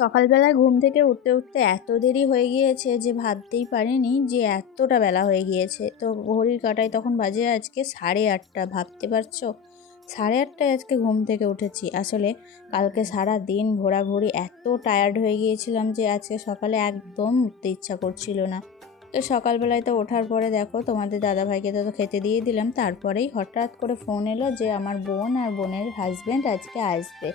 সকালবেলায় ঘুম থেকে উঠতে উঠতে এত দেরি হয়ে গিয়েছে যে ভাবতেই পারিনি যে এতটা বেলা হয়ে গিয়েছে। তো ঘড়ির কাঁটায় তখন বাজে আজকে 8:30। ভাবতে পারছো, 8:30টায় আজকে ঘুম থেকে উঠেছি। আসলে কালকে সারা দিন ঘোরাঘুরি এত টায়ার্ড হয়ে গিয়েছিলাম যে আজকে সকালে একদম উঠতে ইচ্ছা করছিল না। তো সকালবেলায় তো ওঠার পরে দেখো তোমাদের দাদাভাইকে তো খেতে দিয়ে দিলাম, তারপরেই হঠাৎ করে ফোন এলো যে আমার বোন আর বোনের হাজব্যান্ড আজকে আসবে।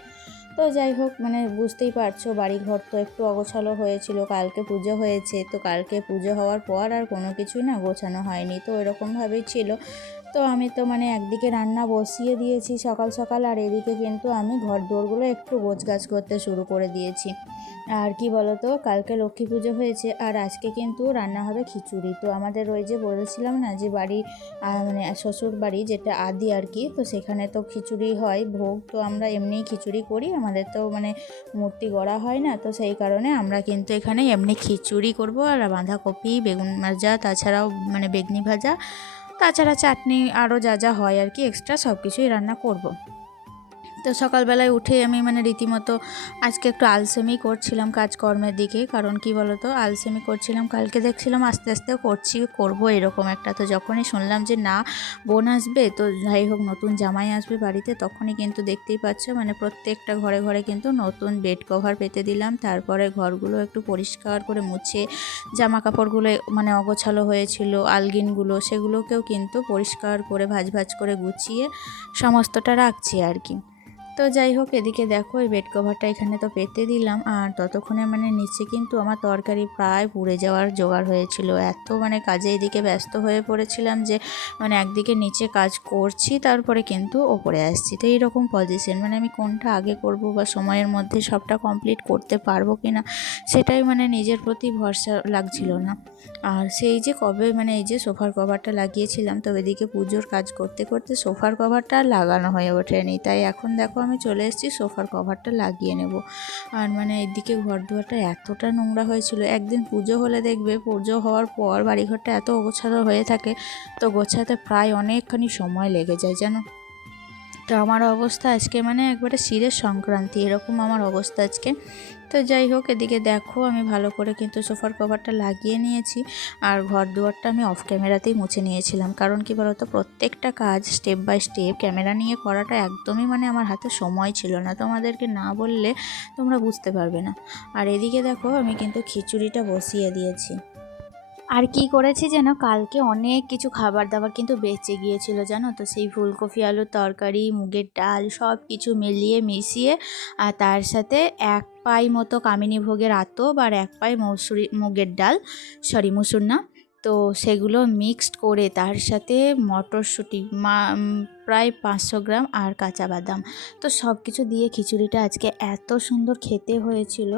তো যাই হোক, বুঝতেই পারছো বাড়িঘর তো একটু অগোছালো হয়েছিল, কালকে পুজো হয়েছে, তো কালকে পুজো হওয়ার পর আর কোনো কিছুই না গোছানো হয়নি, তো এরকমভাবেই ছিল। তো আমি তো একদিকে রান্না বসিয়ে দিয়েছি সকাল সকাল, আর এদিকে কিন্তু আমি ঘর দোরগুলো একটু গোছগাছ করতে শুরু করে দিয়েছি। আর কি বলো তো, কালকে লক্ষ্মী পুজো হয়েছে আর আজকে কিন্তু রান্না হবে খিচুড়ি। তো আমাদের ওই যে বলেছিলাম না যে বাড়ি শ্বশুর বাড়ি যেটা আদি আর কি, তো সেখানে তো খিচুড়ি হয় ভোগ, তো আমরা এমনিই খিচুড়ি করি, আমাদের তো মূর্তি গড়া হয় না, তো সেই কারণে আমরা কিন্তু এখানে এমনি খিচুড়ি করব। আর বাঁধাকপি বেগুন ভাজা, তাছাড়াও বেগনি ভাজা, তাছাড়া চাটনি, আরও যা যা হয় আর কি এক্সট্রা সব কিছুই রান্না করব। তো সকালবেলায় উঠে আমি রীতিমতো আজকে একটু আলসেমি করছিলাম কাজকর্মের দিকে, কারণ কি বলতো আলসেমি করছিলাম, কালকে দেখছিলাম আস্তে আস্তে করব এরকম একটা। তো যখনই শুনলাম যে না বোন আসবে, তো যাই হোক নতুন জামাই আসবে বাড়িতে, তখনই কিন্তু দেখতেই পাচ্ছ প্রত্যেকটা ঘরে ঘরে কিন্তু নতুন বেড কভার পেতে দিলাম। তারপরে ঘরগুলো একটু পরিষ্কার করে মুছে, জামা কাপড়গুলো অগোছালো হয়েছিল আলগিনগুলো, সেগুলোকেও কিন্তু পরিষ্কার করে ভাঁজ ভাঁজ করে গুছিয়ে সমস্তটা রাখছি আর কি। তো যাই হোক, এদিকে দেখো এই বেড কভারটা এখানে তো পেতে দিলাম, আর ততক্ষণে নিচে কিন্তু আমার তরকারি প্রায় পুড়ে যাওয়ার জোগাড় হয়েছিল। এত কাজে এদিকে ব্যস্ত হয়ে পড়েছিলাম যে একদিকে নিচে কাজ করছি, তারপরে কিন্তু ওপরে আসছি। তো এইরকম পজিশন, আমি কোনটা আগে করব বা সময়ের মধ্যে সবটা কমপ্লিট করতে পারবো কি না, সেটাই নিজের প্রতি ভরসা লাগছিল না। আর সেই যে কবে এই যে সোফার কভারটা লাগিয়েছিলাম, তো এদিকে পুজোর কাজ করতে করতে সোফার কভারটা লাগানো হয়ে ওঠেনি, তাই এখন দেখো আমি চলে এসেছি সোফার কভারটা লাগিয়ে নেব। আর এদিকে ঘর দুয়ারটা এতটা নোংরা হয়েছিল, একদিন পুজো হলে দেখবে পুজো হওয়ার পর বাড়িঘরটা এত অগোছালো হয়ে থাকে, তো গোছাতে প্রায় অনেকখানি সময় লেগে যায় জানো। তো আমার অবস্থা আজকে একবারে শিরের সংক্রান্তি এরকম আমার অবস্থা আজকে। তো যাই হোক, এদিকে দেখো আমি ভালো করে কিন্তু সোফার কভারটা লাগিয়ে নিয়েছি, আর ঘর দুয়ারটা আমি অফ ক্যামেরাতেই মুছে নিয়েছিলাম, কারণ কি বলতো প্রত্যেকটা কাজ স্টেপ বাই স্টেপ ক্যামেরা নিয়ে করাটা একদমই আমার হাতে সময় ছিল না, তোমাদেরকে না বললে তোমরা বুঝতে পারবে না। আর এদিকে দেখো আমি কিন্তু খিচুড়িটা বসিয়ে দিয়েছি। আর কি করেছি যেন, কালকে অনেক কিছু খাবার দাবার কিন্তু বেঁচে গিয়েছিল জানো, তো সেই ফুলকপি আলুর তরকারি, মুগের ডাল, সব কিছু মিলিয়ে মিশিয়ে, আর তার সাথে 1 পাই মতো কামিনী ভোগের আতপ আর 1 পাই মুগের ডাল, মুসুর না, তো সেগুলো মিক্সড করে তার সাথে মটরশুঁটি প্রায় 500 গ্রাম আর কাঁচা বাদাম, তো সব কিছু দিয়ে খিচুড়িটা আজকে এত সুন্দর খেতে হয়েছিল,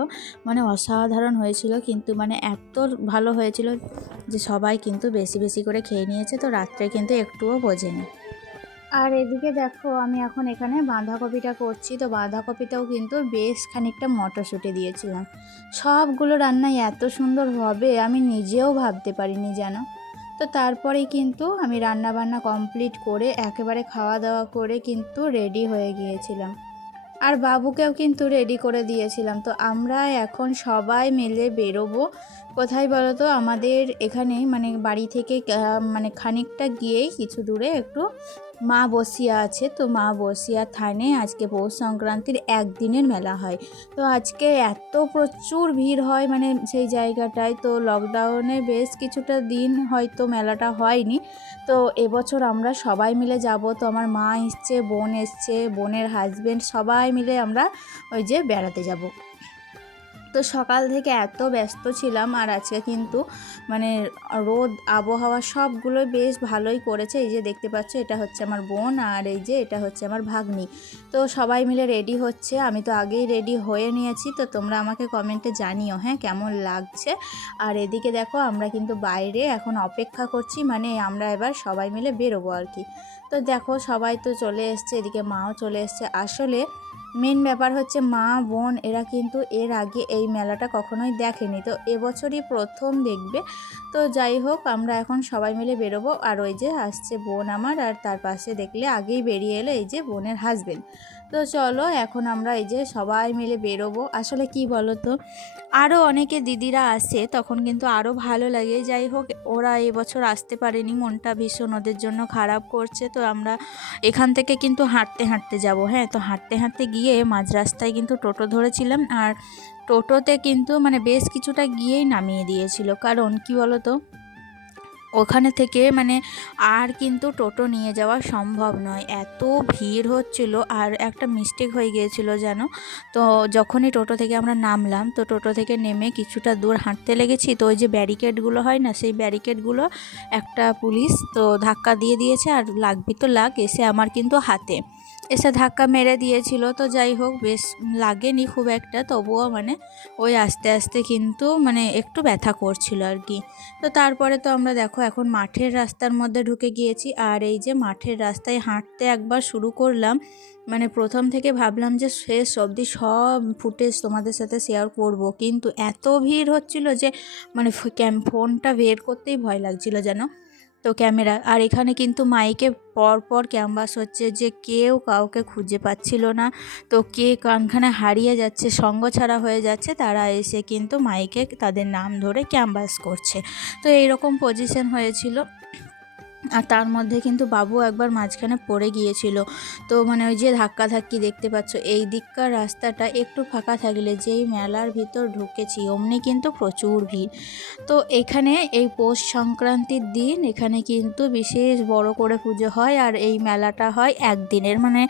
অসাধারণ হয়েছিল, কিন্তু এত ভালো হয়েছিল যে সবাই কিন্তু বেশি বেশি করে খেয়ে নিয়েছে, তো রাত্রে কিন্তু একটুও বোঝেনি। আর এদিকে দেখো আমি এখন এখানে বাঁধাকপিটা করছি, তো বাঁধাকপিটাও কিন্তু বেশ খানিকটা মটরশুঁটি দিয়েছিলাম। সবগুলো রান্নাই এত সুন্দর হবে আমি নিজেও ভাবতে পারিনি জানো। তো তারপরেই কিন্তু আমি রান্না বান্না কমপ্লিট করে একেবারে খাওয়া দাওয়া করে কিন্তু রেডি হয়ে গিয়েছিলাম, আর বাবুকেও কিন্তু রেডি করে দিয়েছিলাম। তো আমরা এখন সবাই মিলে বেরোবো কোথায় বলো তো, আমাদের এখানে বাড়ি থেকে খানিকটা গিয়েই কিছু দূরে একটু মা বসিয়া আছে, তো মা বসিয়া থানে আজকে পৌষ সংক্রান্তির একদিনের মেলা হয়। তো আজকে এত প্রচুর ভিড় হয় সেই জায়গাটায়, তো লকডাউনে বেশ কিছুটা দিন হয়তো মেলাটা হয়নি, তো এবছর আমরা সবাই মিলে যাব। তো আমার মা এসছে, বোন এসছে, বোনের হাজব্যান্ড, সবাই মিলে আমরা ওই যে বেড়াতে যাব। তো সকাল থেকে এত ব্যস্ত ছিলাম, আর আজকে কিন্তু রোদ আবহাওয়া সবগুলো বেশ ভালোই করেছে। এই যে দেখতে পাচ্ছ এটা হচ্ছে আমার বোন, আর এই যে এটা হচ্ছে আমার ভাগ্নি। তো সবাই মিলে রেডি হচ্ছে, আমি তো আগেই রেডি হয়ে নিয়েছি, তো তোমরা আমাকে কমেন্টে জানিও হ্যাঁ কেমন লাগছে। আর এদিকে দেখো আমরা কিন্তু বাইরে এখন অপেক্ষা করছি, আমরা এবার সবাই মিলে বেরোবো আর কি। তো দেখো সবাই তো চলে এসছে, এদিকে মাও চলে এসছে। আসলে মেন ব্যাপার হচ্ছে মা বোন এরা কিন্তু এর আগে এই মেলাটা কখনোই দেখেনি, তো এবছরই প্রথম দেখবে। তো যাই হোক আমরা এখন সবাই মিলে বেরোবো, আর ওই যে আসছে বোন আমার, আর তার পাশে দেখলে আগেই বেরিয়ে এলো এই যে বোনের হাজবেন্ড। তো চলো এখন আমরা এই যে সবাই মিলে বেরোবো। আসলে কি বলো তো, আরও অনেকে দিদিরা আসে তখন কিন্তু আরও ভালো লাগে। যাই হোক, ওরা এবছর আসতে পারেনি, মনটা ভীষণ ওদের জন্য খারাপ করছে। তো আমরা এখান থেকে কিন্তু হাঁটতে হাঁটতে যাব। হ্যাঁ, তো হাঁটতে হাঁটতে গিয়ে মাঝ রাস্তায় কিন্তু টোটো ধরেছিলাম, আর টোটোতে কিন্তু মানে বেশ কিছুটা গিয়েই নামিয়ে দিয়েছিল। কারণ কি বলো তো, ওখানে থেকে মানে আর কিন্তু টোটো নিয়ে যাওয়া সম্ভব নয়, এত ভিড় হচ্ছিল। আর একটা মিস্টেক হয়ে গিয়েছিল যেন, তো যখনই টোটো থেকে আমরা নামলাম, তো টোটো থেকে নেমে কিছুটা দূর হাঁটতে লেগেছি, তো ওই যে ব্যারিকেডগুলো হয় না, সেই ব্যারিকেডগুলো একটা পুলিশ তো ধাক্কা দিয়ে দিয়েছে, আর লাগবি তো লাগ এসে আমার কিন্তু হাতে এসে ধাক্কা মেরে দিয়েছিল। তো যাই হোক, বেশ লাগেনি খুব একটা, তবুও মানে ওই আস্তে আস্তে কিন্তু মানে একটু ব্যথা করছিল আর কি। তো তারপরে তো আমরা দেখো এখন মাঠের রাস্তার মধ্যে ঢুকে গিয়েছি। আর এই যে মাঠের রাস্তায় হাঁটতে একবার শুরু করলাম, মানে প্রথম থেকে ভাবলাম যে শেষ অবধি সব ফুটেজ তোমাদের সাথে শেয়ার করব, কিন্তু এত ভিড় হচ্ছিল যে মানে ফোনটা বের করতেই ভয় লাগছিল যেন। তো ক্যামেরা আর এখানে কিন্তু মাইকে পর ক্যানভাস হচ্ছে যে কেউ কাউকে খুঁজে পাচ্ছিল না, তো কে কানখানে হারিয়ে যাচ্ছে, সঙ্গ ছাড়া হয়ে যাচ্ছে, তারা এসে কিন্তু মাইকে তাদের নাম ধরে ক্যানভাস করছে। তো এইরকম পজিশন হয়েছিল। আর তার মধ্যে কিন্তু বাবু একবার মাঝখানে পড়ে গিয়েছিল। তো মানে ওই যে ধাক্কাধাক্কি দেখতে পাচ্ছ, এই দিককার রাস্তাটা একটু ফাঁকা থাকলে যেই মেলার ভিতর ঢুকেছি অমনি কিন্তু প্রচুর ভিড়। তো এখানে এই পৌষ সংক্রান্তির দিন এখানে কিন্তু বিশেষ বড় করে পুজো হয়, আর এই মেলাটা হয় একদিনের, মানে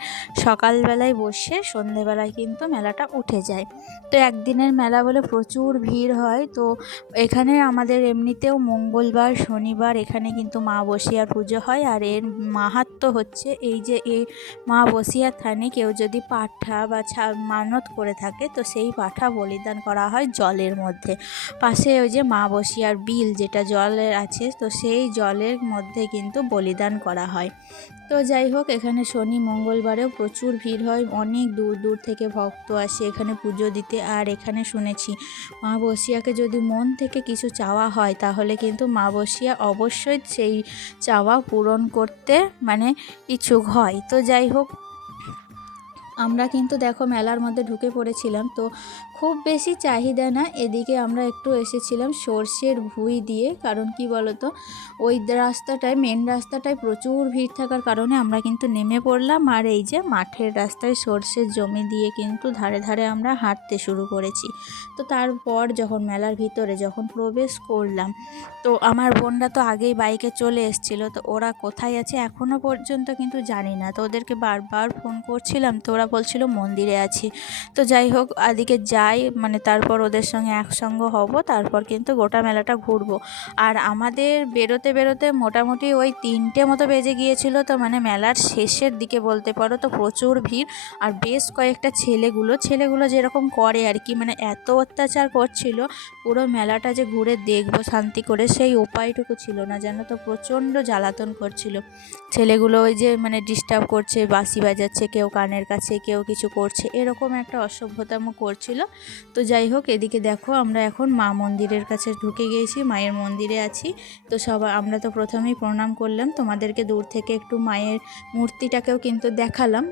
সকালবেলায় বসে সন্ধেবেলায় কিন্তু মেলাটা উঠে যায়। তো একদিনের মেলা বলে প্রচুর ভিড় হয়। তো এখানে আমাদের এমনিতেও মঙ্গলবার শনিবার এখানে কিন্তু মা বসিয়ার পুজো হয়। আর এর মাহাত্ম্য হচ্ছে এই যে এই মা বসিয়ার থানে কেউ যদি পাঠা বা মানত করে থাকে, তো সেই পাঠা বলিদান করা হয় জলের মধ্যে। পাশে ওই যে মা বসিয়ার বিল যেটা জলের আছে, তো সেই জলের মধ্যে কিন্তু বলিদান করা হয়। তো যাই হোক, এখানে শনি মঙ্গলবারেও প্রচুর ভিড় হয়, অনেক দূর দূর থেকে ভক্ত আসে এখানে পুজো দিতে। আর এখানে শুনেছি মা বসিয়াকে যদি মন থেকে কিছু চাওয়া হয়, তাহলে কিন্তু মা বসিয়া অবশ্যই সেই চাওয়া পূরণ করতে মানে ইচ্ছুক হয়। তো যাই হোক, আমরা কিন্তু দেখো মেলার মধ্যে ঢুকে পড়েছিলাম। তো খুব বেশি চাহিদা না, এদিকে আমরা একটু এসেছিলাম সর্ষের ভুঁই দিয়ে। কারণ কি বলতো, ওই রাস্তাটায় মেন রাস্তাটায় প্রচুর ভিড় থাকার কারণে আমরা কিন্তু নেমে পড়লাম। আর এই যে মাঠের রাস্তায় সর্ষের জমি দিয়ে কিন্তু ধারে ধারে আমরা হাঁটতে শুরু করেছি। তো তারপর যখন মেলার ভিতরে যখন প্রবেশ করলাম, তো আমার বোনরা তো আগেই বাইকে চলে এসেছিলো। তো ওরা কোথায় আছে এখনও পর্যন্ত কিন্তু জানি না। তো ওদেরকে বারবার ফোন করছিলাম, তো ওরা বলছিল মন্দিরে আছি। তো যাই হোক, এদিকে যাই, মানে তারপর ওদের সঙ্গে একসঙ্গ হব, তারপর কিন্তু গোটা মেলাটা ঘুরবো। আর আমাদের বেরোতে বেরোতে মোটামুটি ওই 3টে মতো বেজে গিয়েছিল। তো মানে মেলার শেষের দিকে বলতে পারো। তো প্রচুর ভিড়, আর বেশ কয়েকটা ছেলেগুলো যেরকম করে আর কি, মানে এত অত্যাচার করছিল, পুরো মেলাটা যে ঘুরে দেখবো শান্তি করে সেই উপায়টুকু ছিল না, যেন তো প্রচণ্ড জ্বালাতন করছিল ছেলেগুলো। ওই যে মানে ডিস্টার্ব করছে, বাঁশি বাজাচ্ছে কেউ কানের কাছে, কেউ কিছু করছে, এরকম একটা অসভ্যতাম করছিল। তো যাই হোক, এদিকে দেখো আমরা এখন মা মন্দিরের কাছে ঢুকে গিয়েছি, মায়ের মন্দিরে আছি। তো সবাই আমরা তো প্রথমেই প্রণাম করলাম, তোমাদেরকে দূর থেকে একটু মায়ের মূর্তিটাকেও কিন্তু দেখালাম।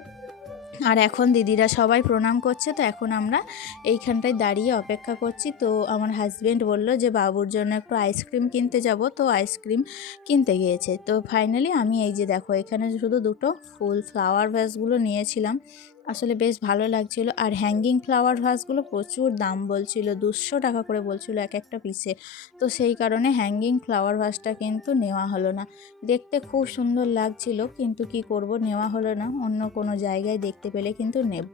আর এখন দিদিরা সবাই প্রণাম করছে। তো এখন আমরা এইখানটায় দাঁড়িয়ে অপেক্ষা করছি। তো আমার হাজব্যান্ড বলল যে বাবুর জন্য একটু আইসক্রিম কিনতে যাব, তো আইসক্রিম কিনতে গিয়েছে। তো ফাইনালি আমি এই যে দেখো এখানে শুধু দুটো ফ্লাওয়ার ভাসগুলো নিয়েছিলাম, আসলে বেশ ভালো লাগছিল। আর হ্যাঙ্গিং ফ্লাওয়ার ভাসগুলো প্রচুর দাম বলছিল, 200 টাকা করে বলছিল এক একটা পিসে। তো সেই কারণে হ্যাঙ্গিং ফ্লাওয়ার ভাসটা কিন্তু নেওয়া হলো না। দেখতে খুব সুন্দর লাগছিল, কিন্তু কি করব, নেওয়া হলো না। অন্য কোনো জায়গায় দেখতে পেলে কিন্তু নেব।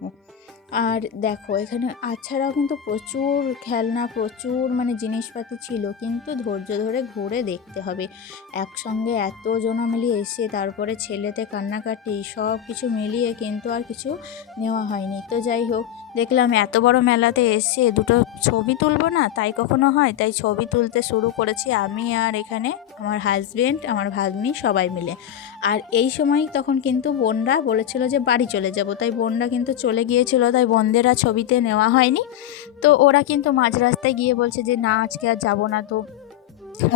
আর দেখো এখানে আছাড়াও কিন্তু প্রচুর খেলনা, প্রচুর মানে জিনিসপাতি ছিল, কিন্তু ধৈর্য ধরে ঘুরে দেখতে হবে। একসঙ্গে এতজন মিলিয়ে এসে তারপরে ছেলেতে কান্নাকাটি সব কিছু মিলিয়ে কিন্তু আর কিছু নেওয়া হয়নি। তো যাই হোক, দেখলাম এত বড় মেলাতে এসে দুটো ছবি তুলবো না, তাই কখনো হয়, তাই ছবি তুলতে শুরু করেছি আমি আর এখানে আমার হাজব্যান্ড, আমার ভাগ্নি সবাই মিলে। আর এই সময় তখন কিন্তু বোনরা বলেছিল যে বাড়ি চলে যাব, তাই বোনরা কিন্তু চলে গিয়েছিল, তাই বোনদের আর ছবিতে নেওয়া হয়নি। তো ওরা কিন্তু মাঝ রাস্তায় গিয়ে বলছে যে না আজকে আর যাবো না। তো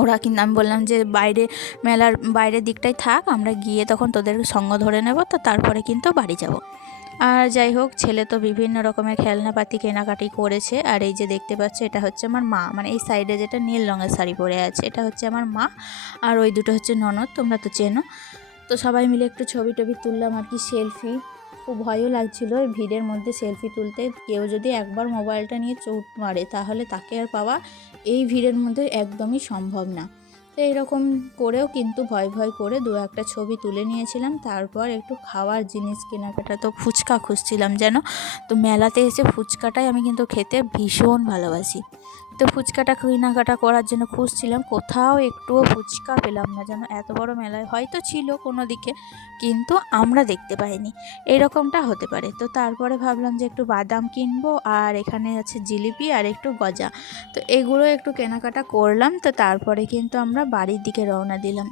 ওরা কিন্তু, আমি বললাম যে মেলার বাইরের দিকটাই থাক, আমরা গিয়ে তখন তোদের সঙ্গ ধরে নেব, তো তারপরে কিন্তু বাড়ি যাব। আর যাই হোক, ছেলে তো বিভিন্ন রকমের খেলনাপাতি কেনাকাটি করেছে। আর এই যে দেখতে পাচ্ছ, এটা হচ্ছে আমার মা, মানে এই সাইডে যেটা নীল রঙের শাড়ি পরে আছে এটা হচ্ছে আমার মা, আর ওই দুটো হচ্ছে ননদ, তোমরা তো চেনো। তো সবাই মিলে একটু ছবি টবি তুললাম আর কি, সেলফি। খুব ভয়ও লাগছিল এই ভিড়ের মধ্যে সেলফি তুলতে। কেউ যদি একবার মোবাইলটা নিয়ে চোট মারে তাহলে তাকে আর পাওয়া এই ভিড়ের মধ্যে একদমই সম্ভব না। তো এইরকম করেও কিন্তু ভয় ভয় করে দু একটা ছবি তুলে নিয়েছিলাম। তারপর একটু খাওয়ার জিনিস কেনাকাটা, তো ফুচকা খুঁজছিলাম যেন। তো মেলাতে এসে ফুচকাটাই আমি কিন্তু খেতে ভীষণ ভালোবাসি। তো ফুচকাটা কেনাকাটা করার জন্য খুঁজছিলাম, কোথাও একটুও ফুচকা পেলাম না যেন। এত বড় মেলায় হয়তো ছিল কোনো দিকে, কিন্তু আমরা দেখতে পাইনি। এরকমটা হতে পারে। তো তারপরে ভাবলাম যে একটু বাদাম কিনবো, আর এখানে আছে জিলিপি আর একটু গজা। তো এগুলো একটু কেনাকাটা করলাম। তো তারপরে কিন্তু আমরা বাড়ির দিকে রওনা দিলাম।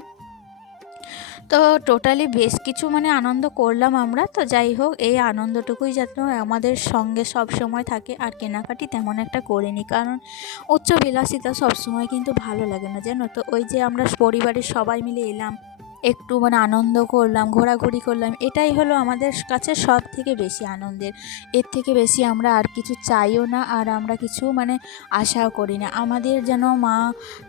তো টোটালি বেশ কিছু মানে আনন্দ করলাম আমরা। তো যাই হোক, এই আনন্দটুকুই যেন আমাদের সঙ্গে সব সময় থাকে। আর কেনাকাটি তেমন একটা করিনি, কারণ উচ্চ বিলাসিতা সবসময় কিন্তু ভালো লাগে না জানো। তো ওই যে আমরা পরিবারের সবাই মিলে এলাম, একটু মানে আনন্দ করলাম, ঘোরাঘুরি করলাম, এটাই হলো আমাদের কাছে সব থেকে বেশি আনন্দের। এর থেকে বেশি আমরা আর কিছু চাইও না, আর আমরা কিছু মানে আশাও করি না। আমাদের যেন মা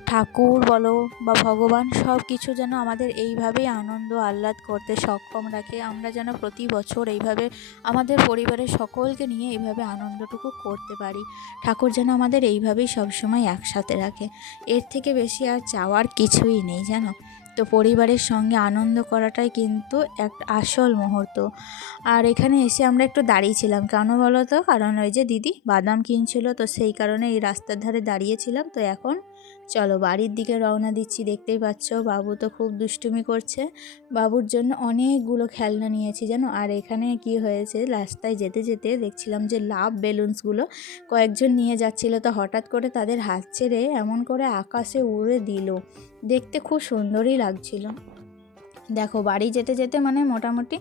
ঠাকুর বলো বা ভগবান, সব কিছু যেন আমাদের এইভাবেই আনন্দ আহ্লাদ করতে সক্ষম রাখে। আমরা যেন প্রতি বছর এইভাবে আমাদের পরিবারের সকলকে নিয়ে এইভাবে আনন্দটুকু করতে পারি। ঠাকুর যেন আমাদের এইভাবেই সবসময় একসাথে রাখে। এর থেকে বেশি আর চাওয়ার কিছুই নেই জানো। তো পরিবারের সঙ্গে আনন্দ করাটাই কিন্তু এক আসল মুহূর্ত। আর এখানে এসে আমরা একটু দাঁড়িয়েছিলাম, কেন বলো তো? কারণ ওই যে দিদি বাদাম কিনছিল, তো সেই কারণে এই রাস্তার ধারে দাঁড়িয়েছিলাম। তো এখন চলো বাড়ির দিকে রওনা দিচ্ছি। দেখতেই পাচ্ছ বাবু তো খুব দুষ্টুমি করছে। বাবুর জন্য অনেকগুলো খেলনা নিয়েছি জানো। আর এখানে কি হয়েছে, রাস্তায় যেতে যেতে দেখছিলাম যে লাভ বেলুনসগুলো কয়েকজন নিয়ে যাচ্ছিল, তো হঠাৎ করে তাদের হাত ছেড়ে এমন করে আকাশে উড়ে দিল। দেখতে খুব সুন্দরই লাগছিল। দেখো বাড়ি যেতে যেতে মানে মোটামুটি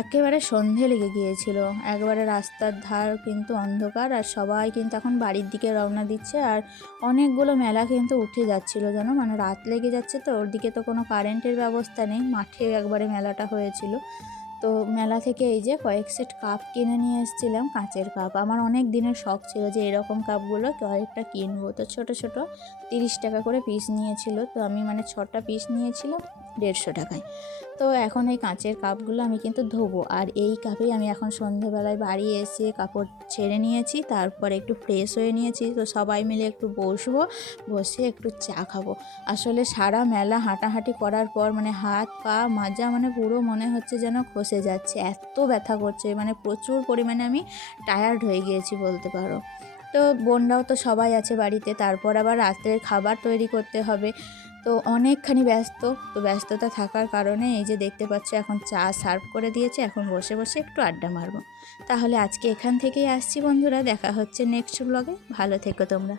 একেবারে সন্ধে লেগে গিয়েছিল। একবারে রাস্তার ধার কিন্তু অন্ধকার, আর সবাই কিন্তু এখন বাড়ির দিকে রওনা দিচ্ছে। আর অনেকগুলো মেলা কিন্তু উঠে যাচ্ছিলো যেন, মানে রাত লেগে যাচ্ছে। তো ওর দিকে তো কোনো কারেন্টের ব্যবস্থা নেই, মাঠে একবারে মেলাটা হয়েছিল। তো মেলা থেকে এই যে কয়েক সেট কাপ কিনে নিয়ে এসেছিলাম, কাঁচের কাপ। আমার অনেক দিনের শখ ছিল যে এরকম কাপগুলো কয়েকটা কিনবো। তো ছোট ছোট 30 টাকা করে পিস নিয়েছিল। তো আমি মানে 6টা পিস নিয়েছিলাম 150 টাকায়। তো এখন এই কাঁচের কাপগুলো আমি কিন্তু ধোবো, আর এই কাপেই আমি এখন সন্ধেবেলায় বাড়ি এসে কাপড় ছেড়ে নিয়েছি, তারপরে একটু ফ্রেশ হয়ে নিয়েছি। তো সবাই মিলে একটু বসবো, বসে একটু চা খাবো। আসলে সারা মেলা হাঁটাহাঁটি করার পর মানে হাত পা মাজা মানে পুরো মনে হচ্ছে যেন খসে যাচ্ছে, এত ব্যথা করছে, মানে প্রচুর পরিমাণে আমি টায়ার্ড হয়ে গিয়েছি বলতে পারো। তো বোনরাও তো সবাই আছে বাড়িতে, তারপর আবার রাত্রের খাবার তৈরি করতে হবে। তো অনেকখানি ব্যস্ত। তো ব্যস্ততা থাকার কারণে এই যে দেখতে পাচ্ছ এখন চা সার্ভ করে দিয়েছে, এখন বসে বসে একটু আড্ডা মারবো। তাহলে আজকে এখান থেকেই আসছি বন্ধুরা, দেখা হচ্ছে নেক্সট ব্লগে। ভালো থেকো তোমরা।